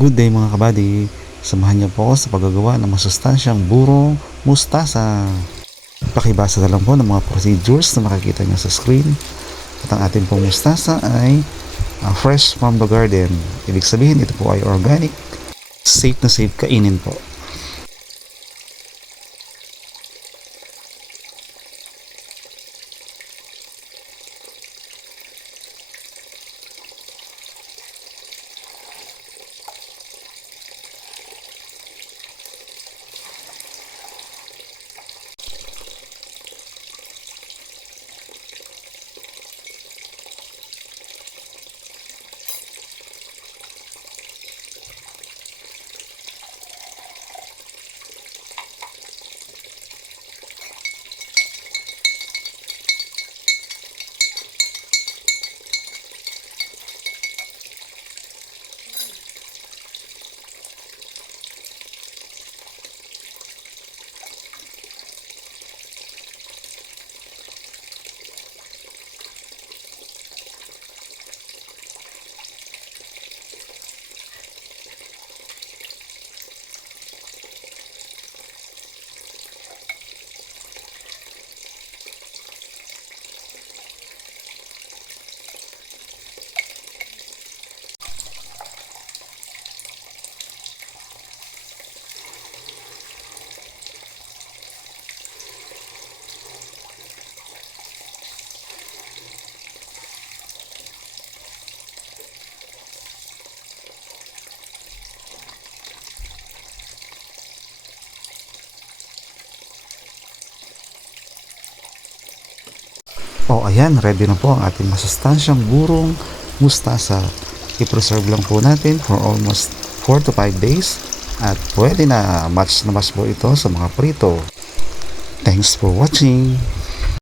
Good day mga kabady, samahan niyo po ako sa paggagawa ng masustansyang burong mustasa. Pakibasa na lang po ng mga procedures na makikita niyo sa screen. At ang ating pong mustasa ay fresh from the garden. Ibig sabihin ito po ay organic, safe na safe kainin po. O ayan, ready na po ang ating masustansyang burong mustasa. I-preserve lang po natin for almost 4 to 5 days at pwede na match po ito sa mga prito. Thanks for watching!